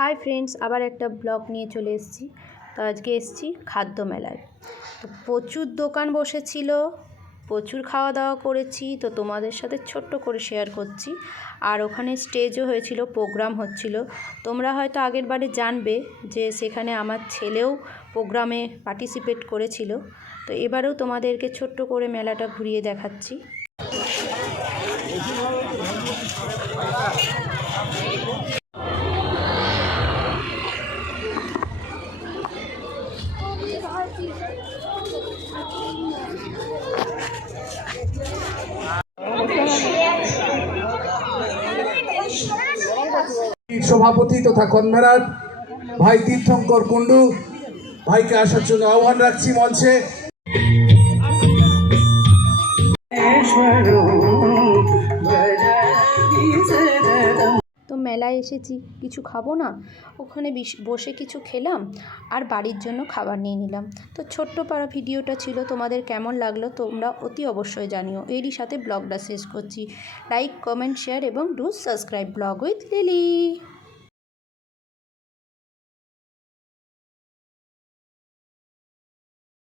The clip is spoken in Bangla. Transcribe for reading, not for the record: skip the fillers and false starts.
হাই ফ্রেন্ডস, আবার একটা ব্লগ নিয়ে চলে এসেছি। তো আজকে এসেছি খাদ্য মেলায়। তো প্রচুর দোকান বসেছিল, প্রচুর খাওয়া দাওয়া করেছি। তো তোমাদের সাথে ছোট্ট করে শেয়ার করছি। আর ওখানে স্টেজও হয়েছিল, প্রোগ্রাম হচ্ছিল। তোমরা হয়তো আগের বারে জানবে যে সেখানে আমার ছেলেও প্রোগ্রামে পার্টিসিপেট করেছিল। তো এবারেও তোমাদেরকে ছোট্ট করে মেলাটা ঘুরিয়ে দেখাচ্ছি। সভাপতি তথা কনভেনার ভাই তীর্থঙ্কর কুণ্ডু ভাইকে আসার জন্য আহ্বান রাখছি মঞ্চে। তো মেলায় এসেছি, কিছু খাবো না, ওখানে বসে কিছু খেলাম আর বাড়ির জন্য খাবার নিয়ে নিলাম। তো ছোট্ট পাড়া ভিডিওটা ছিল, তোমাদের কেমন লাগলো তোমরা অতি অবশ্যই জানিও। এরই সাথে ব্লগটা শেষ করছি। লাইক, কমেন্ট, শেয়ার এবং do subscribe blog with lily.